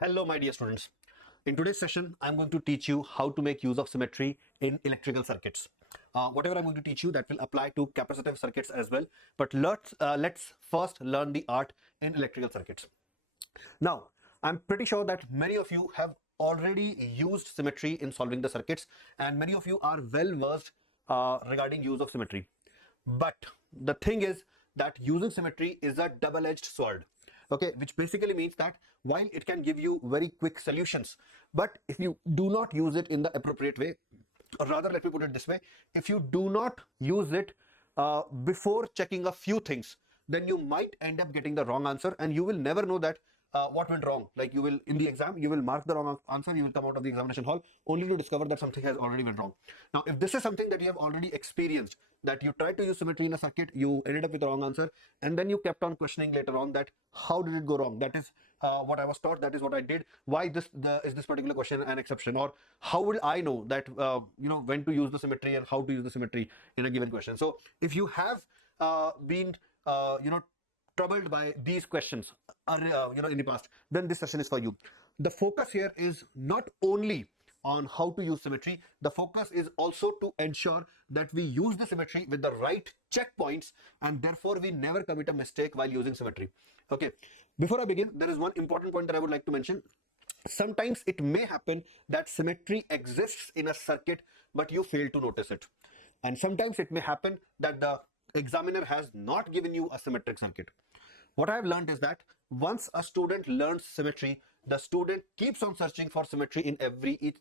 Hello, my dear students. In today's session, I'm going to teach you how to make use of symmetry in electrical circuits. Whatever I'm going to teach you, that will apply to capacitive circuits as well. But let's first learn the art in electrical circuits. Now, I'm pretty sure that many of you have already used symmetry in solving the circuits, and many of you are well versed regarding use of symmetry. But the thing is that using symmetry is a double-edged sword. Okay, which basically means that while it can give you very quick solutions, but if you do not use it in the appropriate way, or rather, let me put it this way, if you do not use it before checking a few things, then you might end up getting the wrong answer, and you will never know that what went wrong. Like, you will, in the exam, you will mark the wrong answer, you will come out of the examination hall only to discover that something has already went wrong. Now, if this is something that you have already experienced, that you tried to use symmetry in a circuit, you ended up with the wrong answer, and then you kept on questioning later on that how did it go wrong? That is what I was taught, that is what I did. Why is this particular question an exception? Or how will I know that when to use the symmetry and how to use the symmetry in a given question? So if you have been troubled by these questions in the past, then this session is for you. The focus here is not only on how to use symmetry, the focus is also to ensure that we use the symmetry with the right checkpoints, and therefore we never commit a mistake while using symmetry. Okay, before I begin, there is one important point that I would like to mention. Sometimes it may happen that symmetry exists in a circuit, but you fail to notice it. And sometimes it may happen that the examiner has not given you a symmetric circuit. What I have learned is that once a student learns symmetry, the student keeps on searching for symmetry in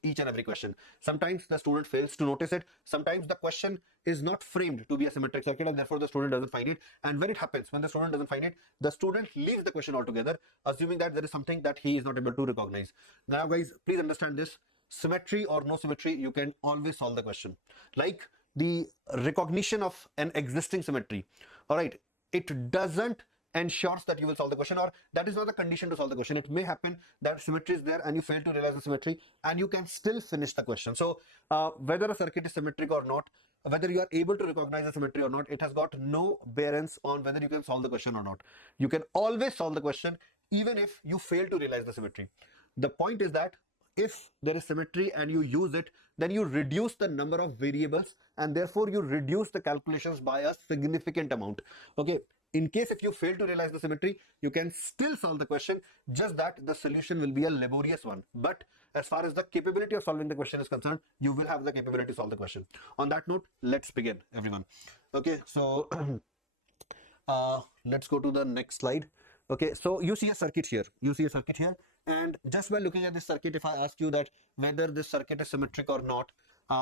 each and every question. Sometimes the student fails to notice it. Sometimes the question is not framed to be a symmetric circuit, and therefore the student doesn't find it. And when it happens, when the student doesn't find it, the student leaves the question altogether, assuming that there is something that he is not able to recognize. Now, guys, please understand this. Symmetry or no symmetry, you can always solve the question. Like the recognition of an existing symmetry. All right, it doesn't ensures that you will solve the question, or that is not the condition to solve the question. It may happen that symmetry is there and you fail to realize the symmetry, and you can still finish the question. So whether a circuit is symmetric or not, whether you are able to recognize the symmetry or not, it has got no bearance on whether you can solve the question or not. You can always solve the question even if you fail to realize the symmetry. The point is that if there is symmetry and you use it, then you reduce the number of variables, and therefore you reduce the calculations by a significant amount. Okay, in case if you fail to realize the symmetry, you can still solve the question, just that the solution will be a laborious one. But as far as the capability of solving the question is concerned, you will have the capability to solve the question. On that note, let's begin, everyone. Okay, so let's go to the next slide. Okay, so you see a circuit here. And just by looking at this circuit, if I ask you that whether this circuit is symmetric or not,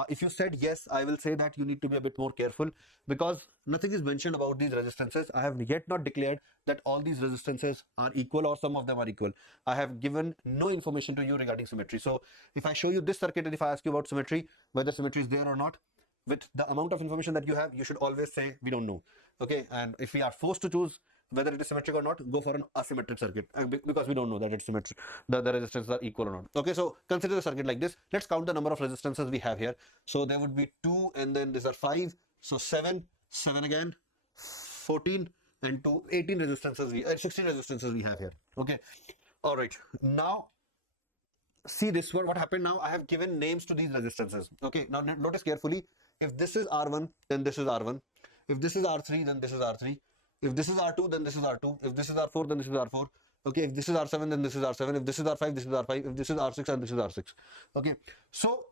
if you said yes, I will say that you need to be a bit more careful, because nothing is mentioned about these resistances. I have yet not declared that all these resistances are equal or some of them are equal. I have given no information to you regarding symmetry. So if I show you this circuit and if I ask you about symmetry, whether symmetry is there or not, with the amount of information that you have, you should always say we don't know. Okay, and if we are forced to choose whether it is symmetric or not, go for an asymmetric circuit, because we don't know that it's symmetric, the resistances are equal or not. Okay, so consider the circuit like this. Let's count the number of resistances we have here. So there would be 2, and then these are 5, so 7 again, 14, and 2, 18 resistances, 16 resistances we have here. Okay, all right, now see this one. What happened now, I have given names to these resistances. Okay, now notice carefully. If this is R1, then this is R1. If this is R3, then this is R3. If this is R2, then this is R2. If this is R4, then this is R4. Okay, if this is R7, then this is R7. If this is R5, this is R5. If this is R6, and this is R6. Okay, so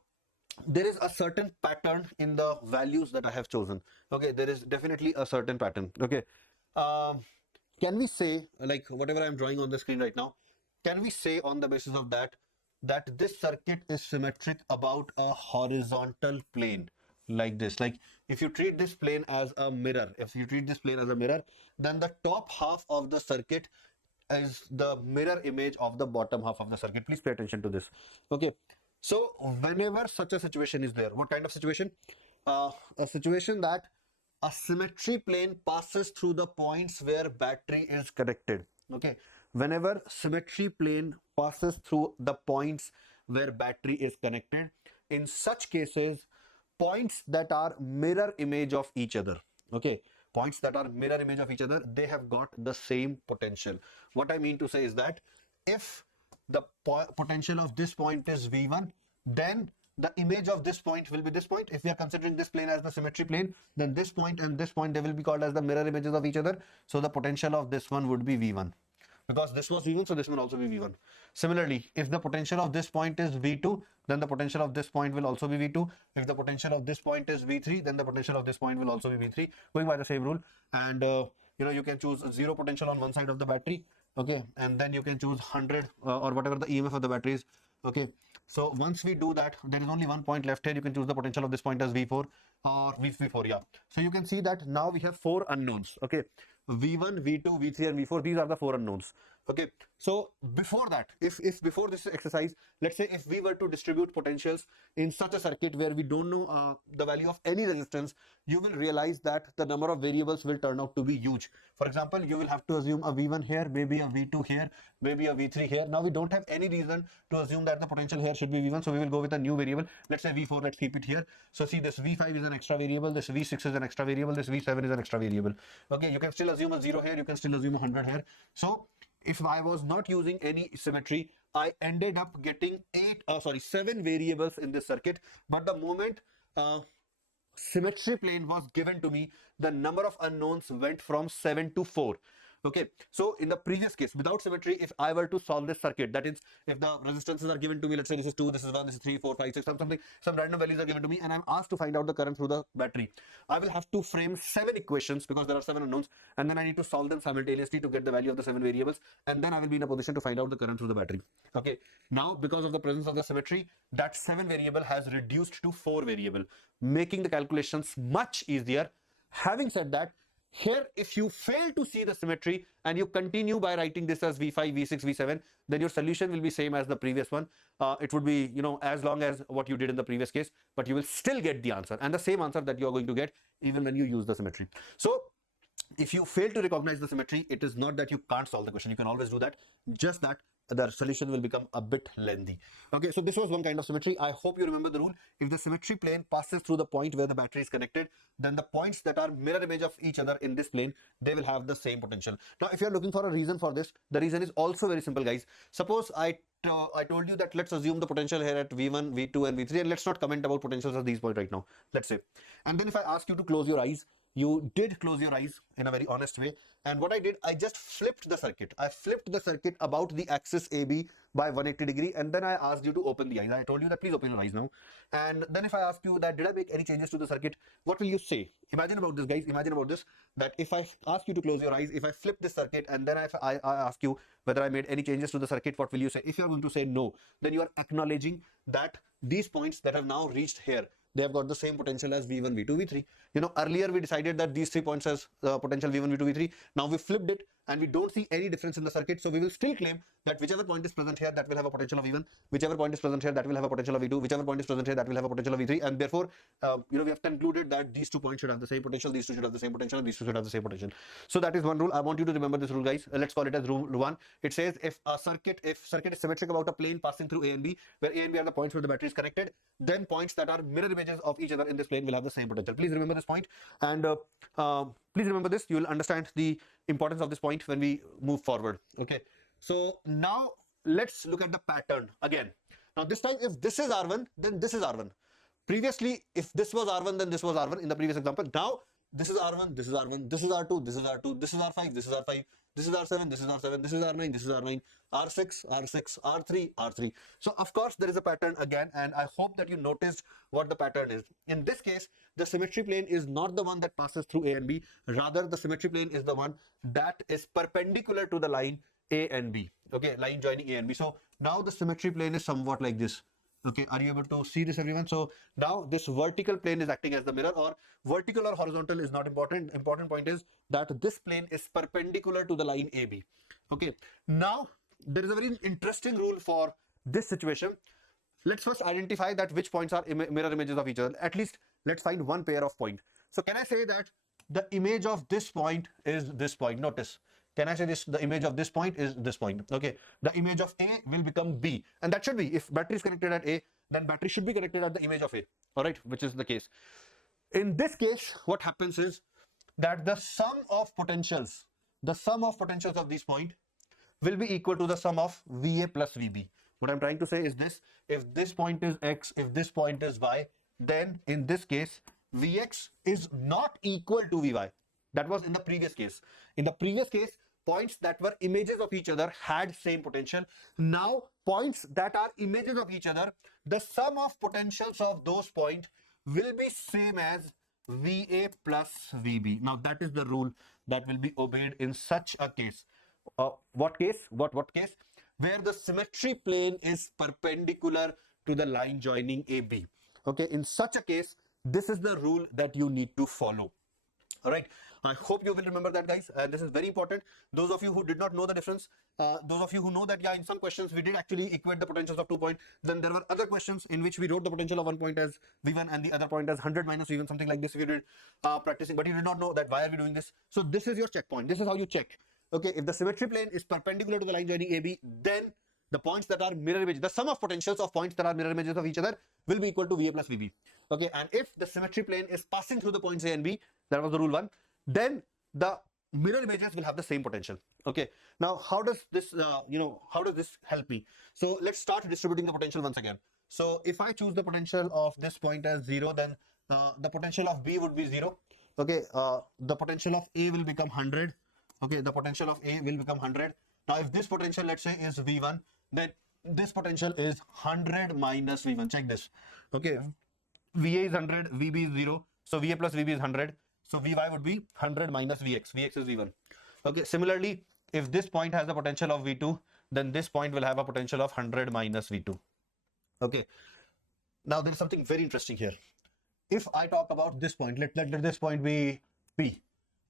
there is a certain pattern in the values that I have chosen. Okay, there is definitely a certain pattern. Okay, can we say, like whatever I'm drawing on the screen right now, can we say on the basis of that this circuit is symmetric about a horizontal plane? Like this, like if you treat this plane as a mirror, then the top half of the circuit is the mirror image of the bottom half of the circuit. Please pay attention to this. Okay, so whenever such a situation is there, what kind of situation? A situation that a symmetry plane passes through the points where battery is connected. Okay, whenever symmetry plane passes through the points where battery is connected, in such cases, points that are mirror image of each other, okay, points that are mirror image of each other, they have got the same potential. What I mean to say is that if the potential of this point is V1, then the image of this point will be this point. If we are considering this plane as the symmetry plane, then this point and this point, they will be called as the mirror images of each other. So the potential of this one would be V1. Because this was V1, so this will also be V1. Similarly, if the potential of this point is V2, then the potential of this point will also be V2. If the potential of this point is V3, then the potential of this point will also be V3, going by the same rule. And you can choose 0 potential on one side of the battery, okay, and then you can choose 100 or whatever the EMF of the battery is, okay. So once we do that, there is only one point left here. You can choose the potential of this point as V4 or V4, yeah. So you can see that now we have 4 unknowns, okay. V1, V2, V3 and V4, these are the 4 unknowns, okay. So before that, if before this exercise, let's say if we were to distribute potentials in such a circuit where we don't know the value of any resistance, you will realize that the number of variables will turn out to be huge. For example, you will have to assume a V1 here, maybe a V2 here, maybe a V3 here. Now we don't have any reason to assume that the potential here should be V1, so we will go with a new variable. Let's say V4, let's keep it here. So see, this V5 is an extra variable, this V6 is an extra variable, this V7 is an extra variable, okay. You can still assume a 0 here, you can still assume a 100 here. So if I was not using any symmetry, I ended up getting 7 variables in this circuit. But the moment symmetry plane was given to me, the number of unknowns went from 7 to 4. Okay, so in the previous case, without symmetry, if I were to solve this circuit, that is, if the resistances are given to me, let's say this is 2, this is 1, this is 3, 4, 5, 6, some random values are given to me, and I'm asked to find out the current through the battery. I will have to frame 7 equations because there are 7 unknowns, and then I need to solve them simultaneously to get the value of the 7 variables, and then I will be in a position to find out the current through the battery. Okay, now because of the presence of the symmetry, that 7 variable has reduced to 4 variable, making the calculations much easier. Having said that, here, if you fail to see the symmetry and you continue by writing this as V5, V6, V7, then your solution will be same as the previous one. It would be, as long as what you did in the previous case, but you will still get the answer and the same answer that you are going to get even when you use the symmetry. So if you fail to recognize the symmetry, it is not that you can't solve the question. You can always do that, just that the solution will become a bit lengthy. Okay, so this was one kind of symmetry. I hope you remember the rule. If the symmetry plane passes through the point where the battery is connected, then the points that are mirror image of each other in this plane, they will have the same potential. Now, if you are looking for a reason for this, the reason is also very simple, guys. Suppose I told you that let's assume the potential here at V1, V2 and V3, and let's not comment about potentials at these points right now, let's say. And then if I ask you to close your eyes, you did close your eyes in a very honest way. And what I did, I just flipped the circuit. I flipped the circuit about the axis AB by 180 degree. And then I asked you to open the eyes. I told you that please open your eyes now. And then if I ask you that, did I make any changes to the circuit? What will you say? Imagine about this, guys. Imagine about this, that if I ask you to close your eyes, if I flip this circuit and then I ask you whether I made any changes to the circuit, what will you say? If you are going to say no, then you are acknowledging that these points that have now reached here, they have got the same potential as V1, V2, V3. Earlier we decided that these 3 points has potential V1, V2, V3. Now we flipped it and we don't see any difference in the circuit. So we will still claim that whichever point is present here, that will have a potential of V1. Whichever point is present here, that will have a potential of V2. Whichever point is present here, that will have a potential of V3. And therefore, we have concluded that these 2 points should have the same potential, these 2 should have the same potential, and these 2 should have the same potential. So that is one rule. I want you to remember this rule, guys. Let's call it as rule 1. It says if circuit is symmetric about a plane passing through A and B, where A and B are the points where the battery is connected, then points that are mirror images of each other in this plane will have the same potential. Please remember this point, and please remember this. You will understand the importance of this point when we move forward. Okay, so now let's look at the pattern again. Now this time, if this is R1, then this is R1. Previously, if this was R1, then this was R1 in the previous example. Now this is R1, this is R1, this is R2, this is R2, this is R5, this is R5, this is R7, this is R7, this is R9, this is R9, R6, R6, R3, R3. So of course there is a pattern again, and I hope that you noticed what the pattern is. In this case, the symmetry plane is not the one that passes through A and B. Rather, the symmetry plane is the one that is perpendicular to the line A and B. Okay, line joining A and B. So now the symmetry plane is somewhat like this. Okay, are you able to see this, everyone? So now this vertical plane is acting as the mirror, or vertical or horizontal is not important. Important point is that this plane is perpendicular to the line AB. Okay, now there is a very interesting rule for this situation. Let's first identify that which points are mirror images of each other. At least let's find one pair of point. So can I say that the image of this point is this point? Notice. Can I say this? The image of this point is this point. Okay. The image of A will become B. And that should be, if battery is connected at A, then battery should be connected at the image of A. All right. Which is the case. In this case, what happens is that the sum of potentials of these points will be equal to the sum of VA plus VB. What I'm trying to say is this: if this point is X, if this point is Y, then in this case, Vx is not equal to Vy. That was in the previous case. In the previous case, points that were images of each other had same potential. Now, points that are images of each other, the sum of potentials of those points will be same as VA plus VB. Now, that is the rule that will be obeyed in such a case. What case? What case? Where the symmetry plane is perpendicular to the line joining AB. Okay, in such a case, this is the rule that you need to follow. All right, I hope you will remember that, guys. This is very important. Those of you who did not know the difference, those of you who know that, yeah, in some questions we did actually equate the potentials of 2 points. Then there were other questions in which we wrote the potential of 1 point as V1 and the other point as 100 minus V1, something like this. If you did practicing, but you did not know that, why are we doing this? So this is your checkpoint. This is how you check. Okay, if the symmetry plane is perpendicular to the line joining AB, then the points that are mirror images, the sum of potentials of points that are mirror images of each other will be equal to VA plus VB. Okay, and if the symmetry plane is passing through the points A and B, that was the rule 1, then the mirror images will have the same potential. Okay, now how does this, how does this help me? So let's start distributing the potential once again. So if I choose the potential of this point as 0, then the potential of B would be 0. Okay, the potential of A will become 100. Okay, the potential of A will become 100. Now, if this potential, let's say, is V1, then this potential is 100 minus V1. Check this. Okay, VA is 100, VB is 0. So VA plus VB is 100. So VY would be 100 minus VX. VX is V1. Okay, similarly, if this point has a potential of V2, then this point will have a potential of 100 minus V2. Okay, now there is something very interesting here. If I talk about this point, let this point be P.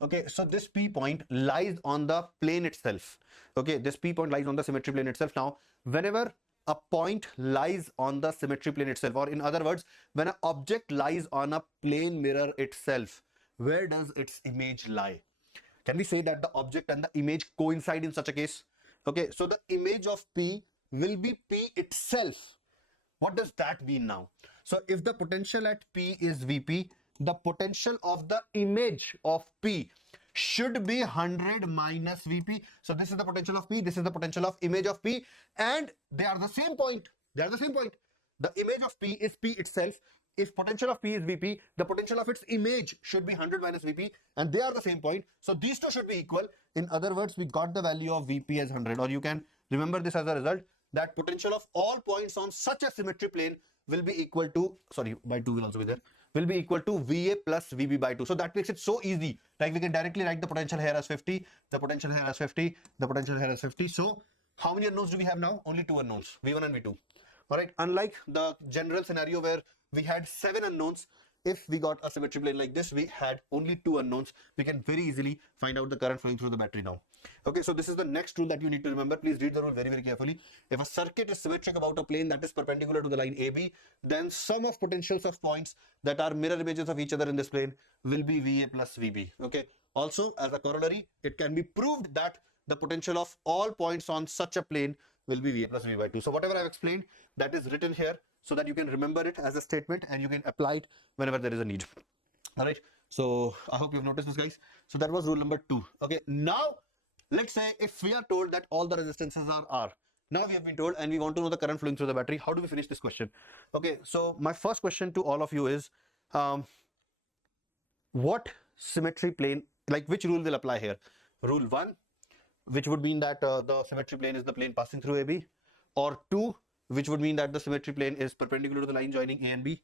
Okay, so this P point lies on the plane itself. Okay, this P point lies on the symmetry plane itself. Now, whenever a point lies on the symmetry plane itself, or in other words, when an object lies on a plane mirror itself, where does its image lie? Can we say that the object and the image coincide in such a case? Okay, so the image of P will be P itself. What does that mean now? So if the potential at P is Vp, the potential of the image of P should be 100 minus Vp. So this is the potential of P, this is the potential of image of P, and they are the same point. They are the same point. The image of P is P itself. If potential of P is Vp, the potential of its image should be 100 minus Vp, and they are the same point. So these two should be equal. In other words, we got the value of Vp as 100, or you can remember this as a result, that potential of all points on such a symmetry plane will be equal to, sorry, by 2 will also be there, will be equal to VA plus VB by 2. So that makes it so easy. Like we can directly write the potential here as 50, the potential here as 50, the potential here as 50. So how many unknowns do we have now? Only 2 unknowns, V1 and V2. All right. Unlike the general scenario where we had 7 unknowns, if we got a symmetry plane like this, we had only 2 unknowns. We can very easily find out the current flowing through the battery now. Okay, so this is the next rule that you need to remember. Please read the rule very, very carefully. If a circuit is symmetric about a plane that is perpendicular to the line AB, then sum of potentials of points that are mirror images of each other in this plane will be VA plus VB. Okay. Also, as a corollary, it can be proved that the potential of all points on such a plane will be VA plus VB by 2. So whatever I've explained, that is written here so that you can remember it as a statement and you can apply it whenever there is a need. All right. So I hope you've noticed this, guys. So that was rule number 2. Okay. Now, let's say if we are told that all the resistances are R. Now we have been told and we want to know the current flowing through the battery. How do we finish this question? Okay. So my first question to all of you is, what symmetry plane, like which rule will apply here? Rule 1, which would mean that the symmetry plane is the plane passing through AB, or 2, which would mean that the symmetry plane is perpendicular to the line joining A and B,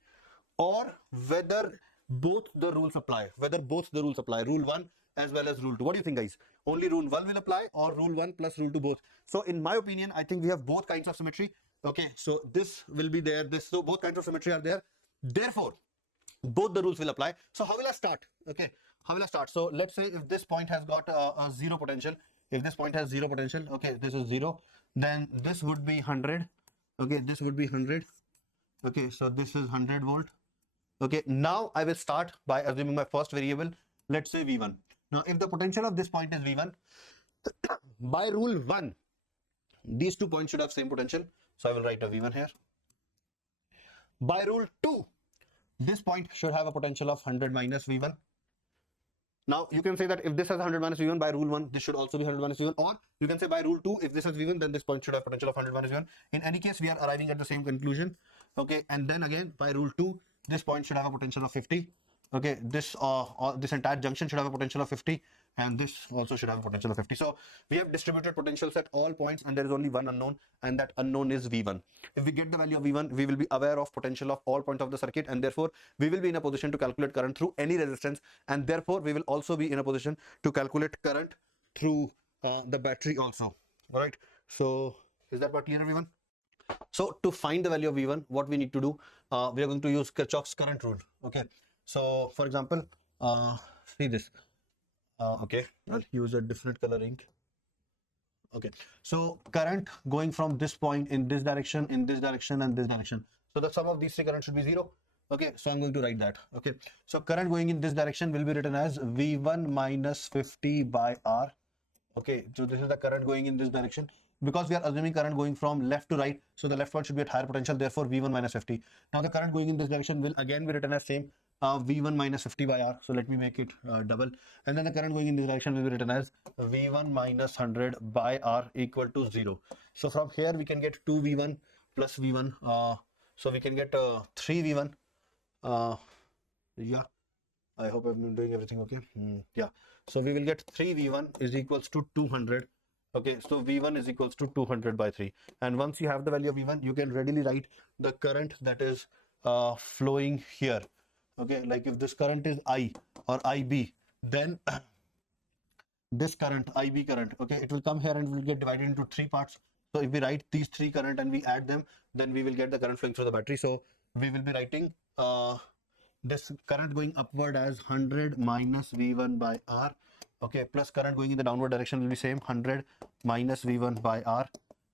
or whether both the rules apply, rule 1 as well as rule 2. What do you think, guys? Only rule 1 will apply, or rule 1 plus rule 2 both? So in my opinion, I think we have both kinds of symmetry. Okay, so this will be there, so both kinds of symmetry are there. Therefore, both the rules will apply. So how will I start? Okay, how will I start? So let's say if this point has got a 0 potential, if this point has 0 potential, okay, this is 0, then this would be 100. Okay, this would be 100. Okay, so this is 100 volt. Okay, now I will start by assuming my first variable, let's say V1. Now, if the potential of this point is V1, by rule 1, these 2 points should have same potential. So I will write a V1 here. By rule 2, this point should have a potential of 100 minus V1. Now you can say that if this has 100 minus V1 by rule 1, this should also be 100 minus V1, or you can say by rule 2, if this has V1, then this point should have potential of 100 minus V1. In any case, we are arriving at the same conclusion. Okay, and then again by rule 2, this point should have a potential of 50. Okay, this entire junction should have a potential of 50, and this also should have a potential of 50. So we have distributed potentials at all points, and there is only one unknown, and that unknown is V1. If we get the value of V1, we will be aware of potential of all points of the circuit, and therefore we will be in a position to calculate current through any resistance, and therefore we will also be in a position to calculate current through the battery also. All right, so is that part clear, everyone? So to find the value of V1, what we need to do, we are going to use Kirchhoff's current rule. Okay, so for example, see this. Okay, I'll use a different color ink. Okay, so current going from this point in this direction, in this direction, and this direction. So the sum of these three currents should be 0. Okay, so I'm going to write that. Okay, so current going in this direction will be written as V1 minus 50 by R. Okay, so this is the current going in this direction. Because we are assuming current going from left to right, so the left one should be at higher potential, therefore V1 minus 50. Now the current going in this direction will again be written as same, V1 minus 50 by R. So let me make it double. And then the current going in this direction will be written as V1 minus 100 by R equal to 0. So from here we can get 2V1 plus V1. So we can get 3V1. Yeah, I hope I'm doing everything okay. Yeah, so we will get 3V1 is equals to 200. Okay, so V1 is equals to 200 by 3. And once you have the value of V1, you can readily write the current that is flowing here. Okay, like if this current is I or IB, then this current, IB current, okay, it will come here and will get divided into 3 parts. So if we write these 3 current and we add them, then we will get the current flowing through the battery. So we will be writing this current going upward as 100 minus V1 by R. Okay, plus current going in the downward direction will be same, 100 minus V1 by R.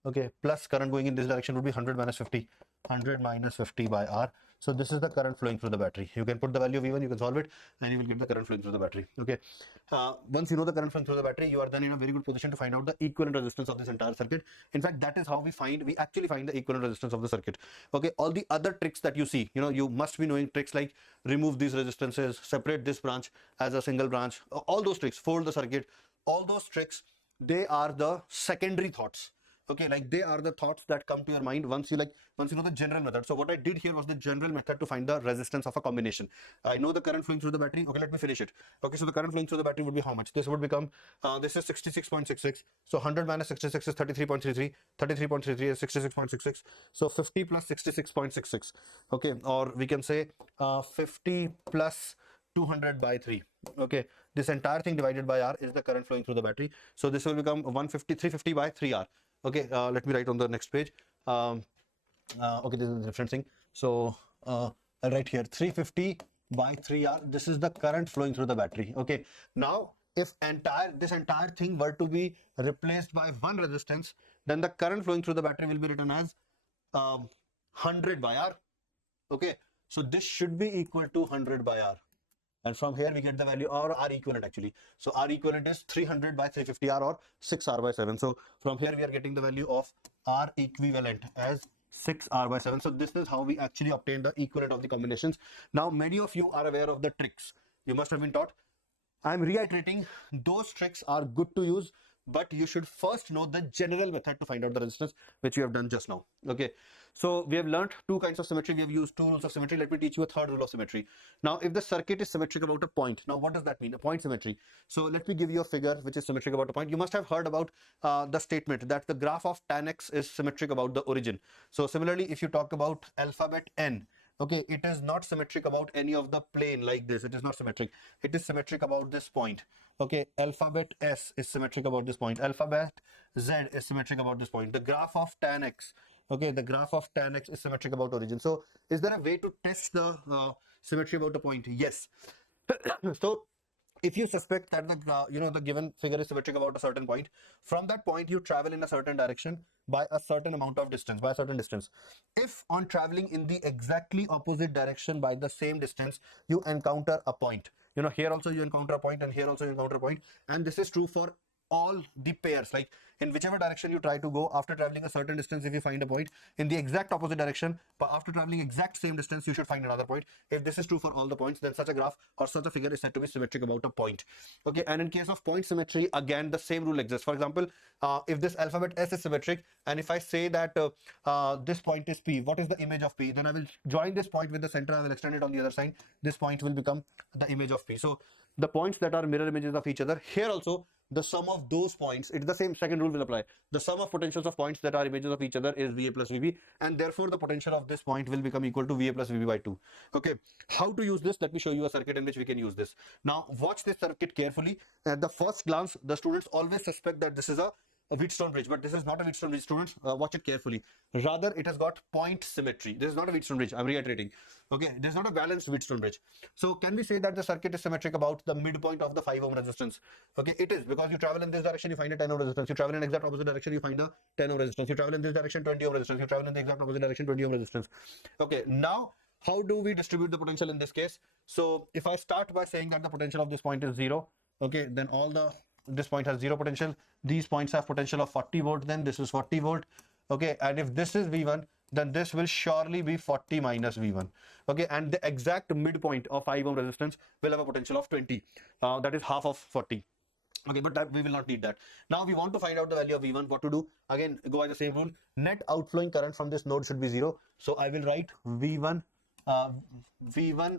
Okay, plus current going in this direction would be 100 minus 50, 100 minus 50 by R. So this is the current flowing through the battery. You can put the value of V1, you can solve it, and you will get the current flowing through the battery. Okay, once you know the current flowing through the battery, you are then in a very good position to find out the equivalent resistance of this entire circuit. In fact, that is how we actually find the equivalent resistance of the circuit. Okay, all the other tricks that you see, you must be knowing tricks like remove these resistances, separate this branch as a single branch, all those tricks, fold the circuit, all those tricks, they are the secondary thoughts. Okay, like they are the thoughts that come to your mind once you know the general method. So what I did here was the general method to find the resistance of a combination. I know the current flowing through the battery. Okay, let me finish it. Okay, so the current flowing through the battery would be how much? This would become, this is 66.66. So 100 minus 66 is 33.33. 33.33 is 66.66. So 50 plus 66.66. Okay, or we can say 50 plus 200 by 3. Okay, this entire thing divided by R is the current flowing through the battery. So this will become 350 by 3R. Okay, let me write on the next page. Okay, this is a different thing. So I'll write here 350 by 3R. This is the current flowing through the battery. Okay, now if this entire thing were to be replaced by one resistance, then the current flowing through the battery will be written as 100 by R. Okay, so this should be equal to 100 by R. And from here we get the value, or R equivalent actually. So R equivalent is 300 by 350R or 6R by 7. So from here we are getting the value of R equivalent as 6R by 7. So this is how we actually obtain the equivalent of the combinations. Now many of you are aware of the tricks. You must have been taught. I'm reiterating, those tricks are good to use, but you should first know the general method to find out the resistance, which we have done just now. Okay, so we have learned 2 kinds of symmetry. We have used 2 rules of symmetry. Let me teach you a 3rd rule of symmetry. Now, if the circuit is symmetric about a point, now what does that mean? A point symmetry. So let me give you a figure which is symmetric about a point. You must have heard about the statement that the graph of tan x is symmetric about the origin. So similarly, if you talk about alphabet n, okay, it is not symmetric about any of the plane like this. It is not symmetric. It is symmetric about this point. Okay, alphabet S is symmetric about this point. Alphabet Z is symmetric about this point. The graph of tan x, okay, the graph of tan x is symmetric about origin. So is there a way to test the symmetry about a point? Yes. So if you suspect that the given figure is symmetric about a certain point, from that point you travel in a certain direction by a certain amount of distance, by a certain distance. If on traveling in the exactly opposite direction by the same distance, you encounter a point, here also you encounter a point and here also you encounter a point, and this is true for all the pairs, like in whichever direction you try to go after traveling a certain distance, if you find a point in the exact opposite direction, but after traveling exact same distance, you should find another point. If this is true for all the points, then such a graph or such a figure is said to be symmetric about a point. Okay, and in case of point symmetry, again the same rule exists. For example, if this alphabet S is symmetric, and if I say that this point is P, what is the image of P? Then I will join this point with the center, I will extend it on the other side. This point will become the image of P. So the points that are mirror images of each other, here also the sum of those points, it's the same, second rule will apply. The sum of potentials of points that are images of each other is VA plus VB, and therefore the potential of this point will become equal to VA plus VB by 2. Okay, how to use this? Let me show you a circuit in which we can use this. Now watch this circuit carefully. At the first glance, the students always suspect that this is a Wheatstone bridge, but this is not a Wheatstone bridge, students. Watch it carefully. Rather, it has got point symmetry. This is not a Wheatstone bridge, I'm reiterating. Okay, this is not a balanced Wheatstone bridge. So can we say that the circuit is symmetric about the midpoint of the 5 ohm resistance? Okay, it is, because you travel in this direction, you find a 10 ohm resistance. You travel in exact opposite direction, you find a 10 ohm resistance. You travel in this direction, 20 ohm resistance. You travel in the exact opposite direction, 20 ohm resistance. Okay, now how do we distribute the potential in this case? So if I start by saying that the potential of this point is 0, okay, then this point has 0 potential. These points have potential of 40 volt, then this is 40 volt. Okay, and if this is V1, then this will surely be 40 minus V1. Okay, and the exact midpoint of 5 ohm resistance will have a potential of 20. That is half of 40. Okay, but that we will not need that. Now we want to find out the value of V1. What to do? Again, go by the same rule. Net outflowing current from this node should be 0. So I will write V1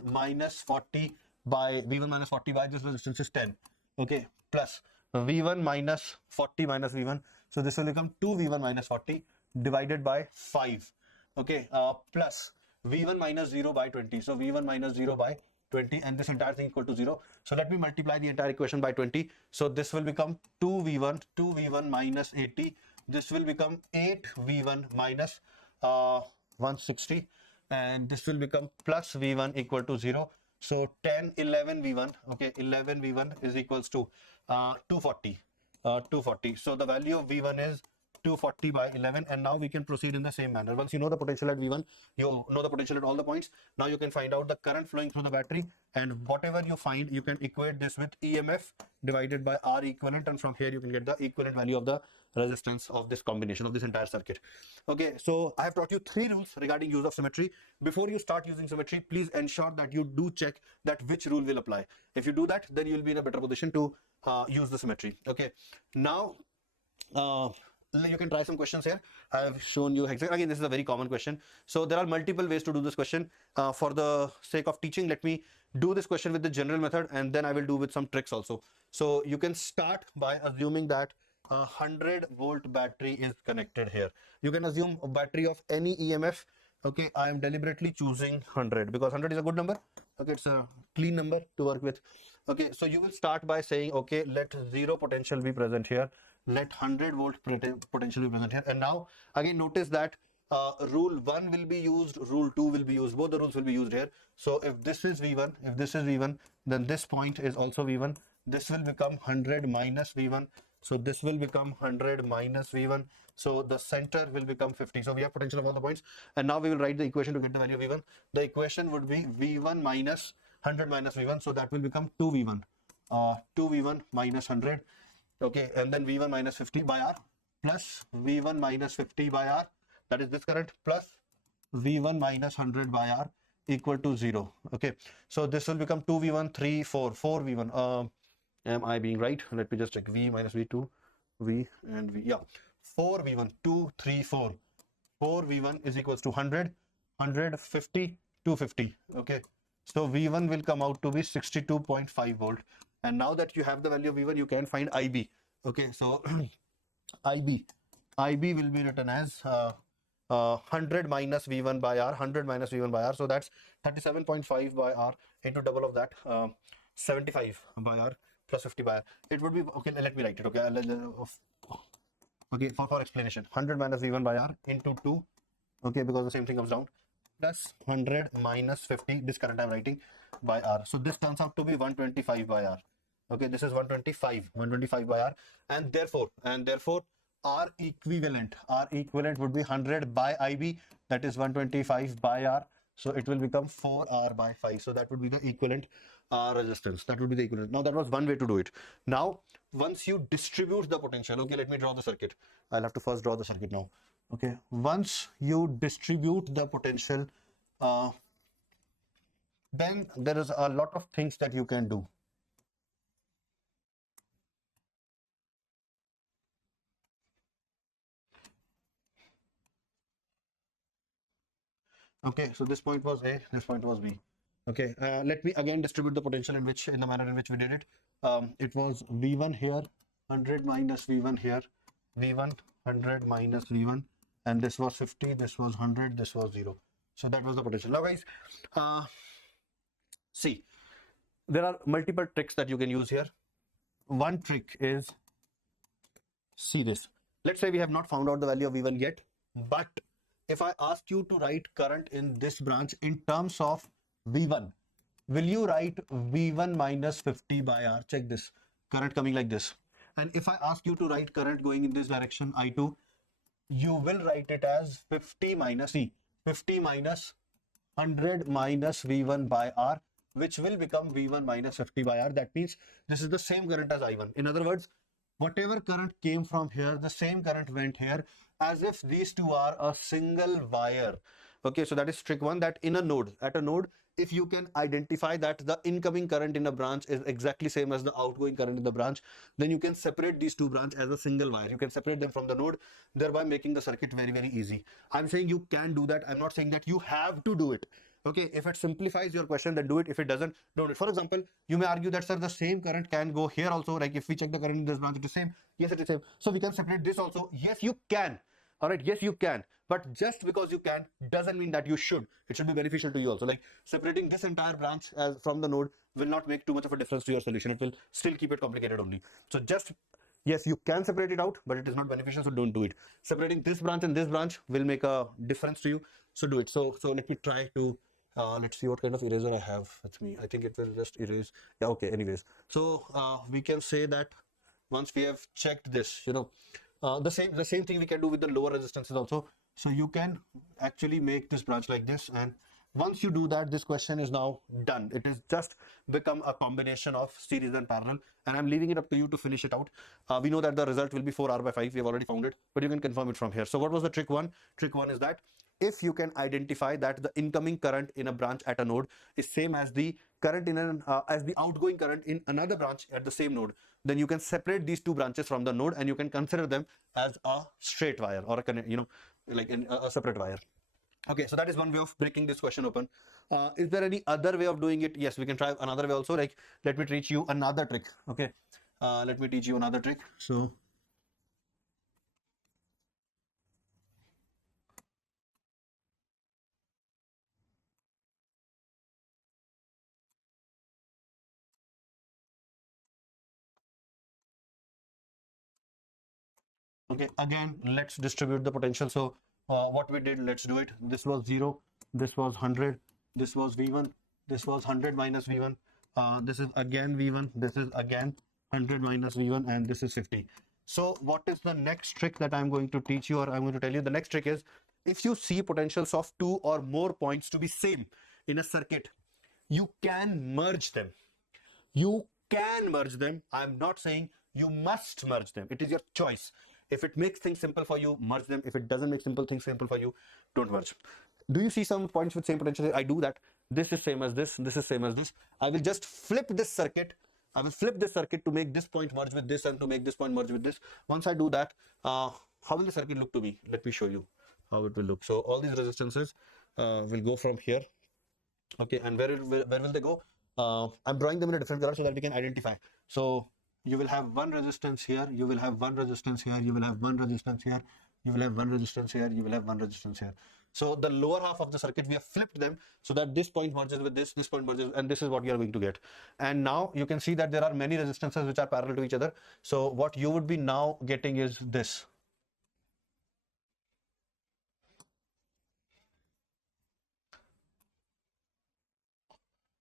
minus 40 by this resistance is 10. Okay, plus V1 minus 40 minus V1. So this will become 2V1 minus 40 divided by 5. Okay, plus V1 minus 0 by 20. So V1 minus 0 by 20, and this entire thing equal to 0. So let me multiply the entire equation by 20. So this will become 2V1 minus 80. This will become 8V1 minus 160, and this will become plus V1 equal to 0. So 11 V1, okay, 11 V1 is equals to 240. So the value of V1 is 240 by 11, and now we can proceed in the same manner. Once you know the potential at V1, you know the potential at all the points. Now you can find out the current flowing through the battery, and whatever you find, you can equate this with EMF divided by R equivalent, and from here you can get the equivalent value of the resistance of this combination of this entire circuit. Okay, so I have taught you 3 rules regarding use of symmetry. Before you start using symmetry, please ensure that you do check that which rule will apply. If you do that, then you will be in a better position to use the symmetry. Okay, now you can try some questions here. I have shown you exactly. Again, this is a very common question. So there are multiple ways to do this question. For the sake of teaching, let me do this question with the general method, and then I will do with some tricks also. So you can start by assuming that a 100-volt battery is connected here. You can assume a battery of any EMF. Okay, I am deliberately choosing 100 because 100 is a good number. Okay, it's a clean number to work with. Okay, so you will start by saying, okay, let 0 potential be present here. Let 100-volt potential be present here. And now again notice that rule 1 will be used, rule 2 will be used. Both the rules will be used here. So if this is V1, then this point is also V1. This will become 100 minus V1. So this will become 100 minus V1. So the center will become 50. So we have potential of all the points. And now we will write the equation to get the value of V1. The equation would be V1 minus 100 minus V1. So that will become 2V1. 2V1 minus 100. Okay, and then V1 minus 50 by R plus V1 minus 50 by R. That is this current plus V1 minus 100 by R equal to 0. Okay, so this will become 2V1, 3, 4, 4V1. Am I being right? Let me just check. V minus V2, V and V. Yeah, 4V1, 2, 3, 4. 4V1 is equals to 100, 150, 250. Okay, so V1 will come out to be 62.5 volt. And now that you have the value of V1, you can find IB. Okay, so IB will be written as 100 minus V1 by R, 100 minus V1 by R. So that's 37.5 by R into double of that, 75 by R plus 50 by R. It would be, okay, let me write it. Okay, okay, for explanation, 100 minus V1 by R into 2, okay, because the same thing comes down, plus 100 minus 50, this current I'm writing, by R. So this turns out to be 125 by R. Okay, this is 125 by R, and therefore R equivalent would be 100 by IB, that is 125 by R. So it will become 4R by 5. So that would be the equivalent resistance. That would be the equivalent. Now that was one way to do it. Now once you distribute the potential, okay, let me draw the circuit. I'll have to first draw the circuit now. Okay, once you distribute the potential, then there is a lot of things that you can do. Okay, so this point was A, this point was B. Okay, let me again distribute the potential in the manner in which we did it. It was V1 here, 100 minus V1 here, V1 100 minus V1, and this was 50, this was 100, this was 0. So that was the potential. Now guys, see, there are multiple tricks that you can use here. One trick is, see this. Let's say we have not found out the value of V1 yet, but if I ask you to write current in this branch in terms of V1, will you write V1 minus 50 by R? Check this, current coming like this. And if I ask you to write current going in this direction, I2, you will write it as 50 minus 100 minus V1 by R, which will become V1 minus 50 by R. That means this is the same current as I1. In other words, whatever current came from here, the same current went here, as if these two are a single wire. Okay, so that is trick one, that in a node, at a node, if you can identify that the incoming current in a branch is exactly same as the outgoing current in the branch, then you can separate these two branches as a single wire. You can separate them from the node, thereby making the circuit very, very easy. I'm saying you can do that. I'm not saying that you have to do it. Okay, if it simplifies your question, then do it. If it doesn't, don't do it. For example, you may argue that, sir, the same current can go here also. Like if we check the current in this branch, it is same. Yes, it is same. So we can separate this also. Yes, you can. All right, yes, you can. But just because you can doesn't mean that you should. It should be beneficial to you also. Like separating this entire branch as from the node will not make too much of a difference to your solution. It will still keep it complicated only. So just, yes, you can separate it out, but it is not beneficial, so don't do it. Separating this branch and this branch will make a difference to you, so do it. So let me try to, let's see what kind of eraser I have with me. I think it will just erase. Yeah, okay, anyways. So we can say that once we have checked this, the same thing we can do with the lower resistances also. So you can actually make this branch like this, and once you do that, this question is now done. It is just become a combination of series and parallel, and I'm leaving it up to you to finish it out. We know that the result will be 4R by 5. We have already found it, but you can confirm it from here. So what was the trick one? Trick one is that if you can identify that the incoming current in a branch at a node is same as the current in as the outgoing current in another branch at the same node, then you can separate these two branches from the node and you can consider them as a straight wire or a like a separate wire. Okay, so that is one way of breaking this question open. Is there any other way of doing it? Yes, we can try another way also. Like, let me teach you another trick. Okay, let me teach you another trick. So okay, again, let's distribute the potential. So what we did, let's do it. This was 0, this was 100, this was V1, this was 100 minus V1, this is again V1, this is again 100 minus V1, and this is 50. So what is the next trick that I'm going to teach you, or I'm going to tell you? The next trick is, if you see potentials of 2 or more points to be same in a circuit, you can merge them. You can merge them. I'm not saying you must merge them. It is your choice. If it makes things simple for you, merge them. If it doesn't make things simple for you, don't merge. Do you see some points with same potential? I do that. This is same as this. This is same as this. I will just flip this circuit. I will flip this circuit to make this point merge with this and to make this point merge with this. Once I do that, how will the circuit look to me? Let me show you how it will look. So all these resistances will go from here. Okay, and where will they go? I'm drawing them in a different color so that we can identify. So you will have one resistance here, you will have one resistance here, you will have one resistance here, you will have one resistance here, you will have one resistance here. So the lower half of the circuit, we have flipped them so that this point merges with this point merges, and this is what you are going to get. And now you can see that there are many resistances which are parallel to each other. So what you would be now getting is this.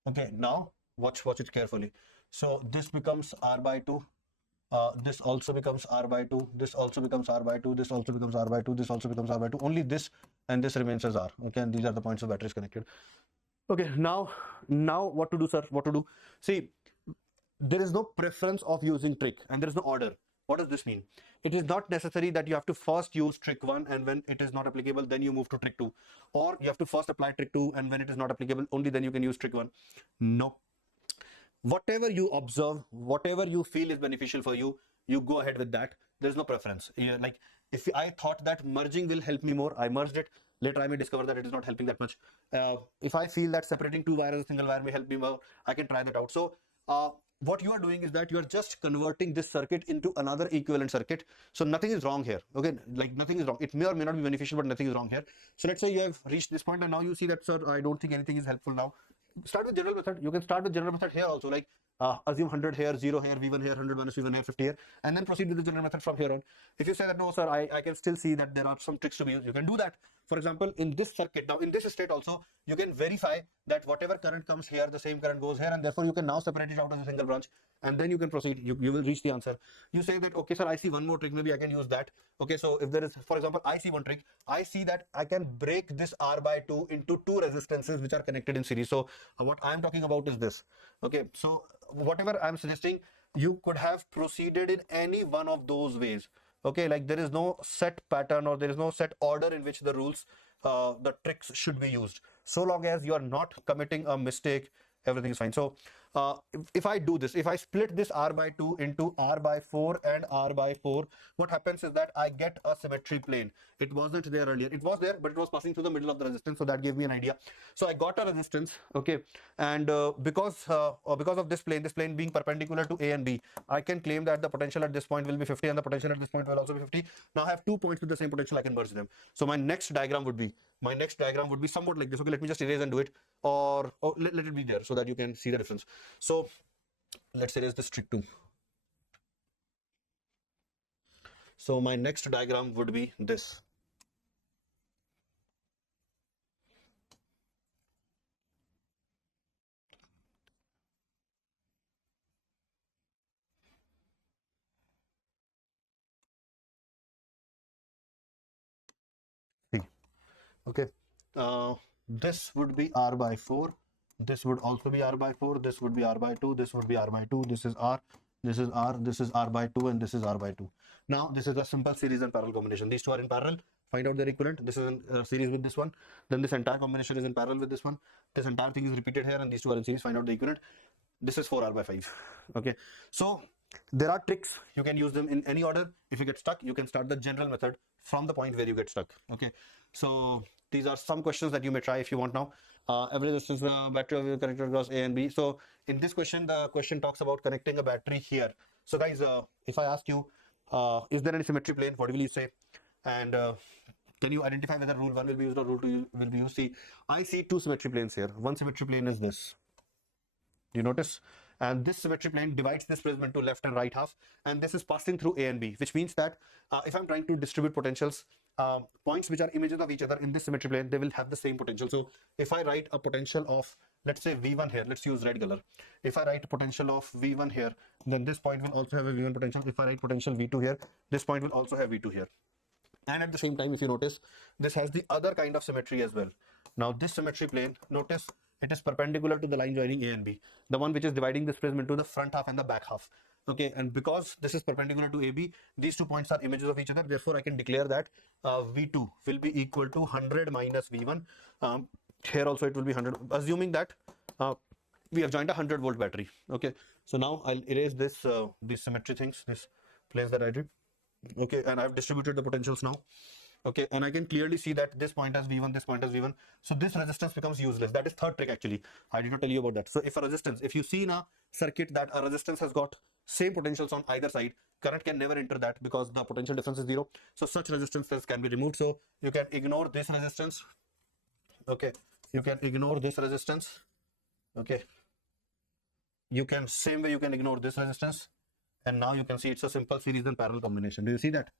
Okay, now watch it carefully. So this becomes R by 2. This also becomes R by 2. This also becomes R by 2. This also becomes R by 2. This also becomes R by 2. Only this and this remains as R. Okay, and these are the points the battery is connected. Okay, now what to do, sir? What to do? See, there is no preference of using trick and there is no order. What does this mean? It is not necessary that you have to first use trick 1 and when it is not applicable then you move to trick 2, or you have to first apply trick 2 and when it is not applicable only then you can use trick 1. No, whatever you observe, whatever you feel is beneficial for you, you go ahead with that. There's no preference. Yeah, like if I thought that merging will help me more, I merged it. Later I may discover that it is not helping that much. If I feel that separating two wires as a single wire may help me more, I can try that out. So what you are doing is that you are just converting this circuit into another equivalent circuit. So nothing is wrong here. Okay, like nothing is wrong. It may or may not be beneficial, but nothing is wrong here. So let's say you have reached this point and now you see that, sir, I don't think anything is helpful now. Start with general method. You can start with general method here also, like assume 100 here, 0 here, V1 here, 100 minus V1 here, 50 here, and then proceed with the general method from here on. If you say that, no, sir, I can still see that there are some tricks to be used, you can do that. For example, in this circuit, now in this state also, you can verify that whatever current comes here, the same current goes here, and therefore you can now separate it out as a single branch, and then you can proceed. You will reach the answer. You say that, okay, sir, I see one more trick, maybe I can use that. Okay, so if there is, for example, I see one trick, I see that I can break this R by 2 into two resistances which are connected in series. So what I'm talking about is this. Okay, so whatever I'm suggesting, you could have proceeded in any one of those ways. Okay, like there is no set pattern or there is no set order in which the rules, the tricks should be used. So long as you are not committing a mistake, everything is fine. So if I do this, if I split this R by 2 into R by 4 and R by 4, what happens is that I get a symmetry plane. It wasn't there earlier. It was there, but it was passing through the middle of the resistance. So that gave me an idea. So I got a resistance, okay, and because of this plane being perpendicular to A and B, I can claim that the potential at this point will be 50 and the potential at this point will also be 50. Now I have 2 points with the same potential. I can merge them. So my next diagram would be somewhat like this. Okay, let me just erase and do it, or let it be there so that you can see the difference. So let's erase this trick too. So my next diagram would be this. See, okay, this would be R by 4. This would also be R by 4. This would be R by 2. This would be R by 2. This is R. This is R. This is R by 2. And this is R by 2. Now, this is a simple series and parallel combination. These two are in parallel. Find out their equivalent. This is in series with this one. Then this entire combination is in parallel with this one. This entire thing is repeated here. And these two are in series. Find out the equivalent. This is 4R by 5. Okay. So, there are tricks. You can use them in any order. If you get stuck, you can start the general method from the point where you get stuck. Okay. So, these are some questions that you may try if you want now. Every resistance battery of connected across A and B. So in this question, the question talks about connecting a battery here. So guys, if I ask you, is there any symmetry plane? What will you say? And can you identify whether rule 1 will be used or rule 2 will be used? See, I see two symmetry planes here. One symmetry plane is this. Do you notice? And this symmetry plane divides this prism into left and right half, and this is passing through A and B, which means that if I'm trying to distribute potentials, points which are images of each other in this symmetry plane, they will have the same potential. So if I write a potential of, let's say V1 here, let's use red color. If I write a potential of V1 here, then this point will also have a V1 potential. If I write potential V2 here, this point will also have V2 here. And at the same time, if you notice, this has the other kind of symmetry as well. Now this symmetry plane, notice it is perpendicular to the line joining A and B, the one which is dividing this prism into the front half and the back half. Okay, and because this is perpendicular to AB, these 2 points are images of each other. Therefore, I can declare that V2 will be equal to 100 minus V1. Here also it will be 100, assuming that we have joined a 100-volt battery. Okay, so now I'll erase this these symmetry things, this place that I did. Okay, and I've distributed the potentials now. Okay, and I can clearly see that this point has V1, this point has V1. So this resistance becomes useless. That is third trick actually. I did not tell you about that. So if a resistance, if you see in a circuit that a resistance has got same potentials on either side, current can never enter that because the potential difference is 0. So such resistances can be removed. So you can ignore this resistance. Okay, you can ignore this resistance. Okay, you can, same way you can ignore this resistance. And now you can see it's a simple series and parallel combination. Do you see that?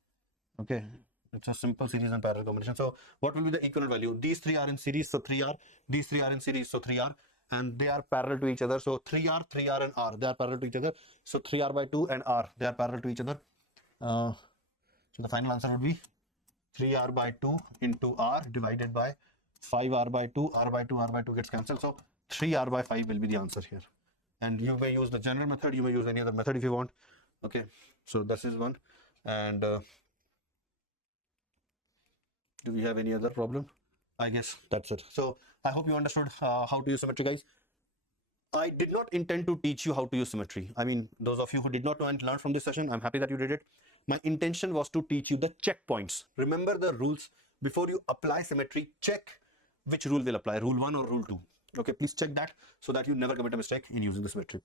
Okay, it's a simple series and parallel combination. So what will be the equivalent value? These three are in series, so 3R. These three are in series, so 3R. And they are parallel to each other. So 3R, 3R, and R, they are parallel to each other. So 3R by 2 and R, they are parallel to each other. So the final answer would be 3R by 2 into R divided by 5r by 2, r by 2 gets cancelled. So 3r by 5 will be the answer here. And you may use the general method, you may use any other method if you want. Okay, so this is one. And do we have any other problem? I guess that's it. So I hope you understood how to use symmetry, guys. I did not intend to teach you how to use symmetry. I mean, those of you who did not know and learn from this session, I'm happy that you did it. My intention was to teach you the checkpoints. Remember the rules before you apply symmetry. Check which rule will apply, rule 1 or rule 2. Okay, please check that so that you never commit a mistake in using the symmetry.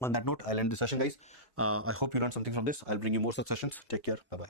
On that note, I'll end the session, guys. I hope you learned something from this. I'll bring you more such sessions. Take care. Bye-bye.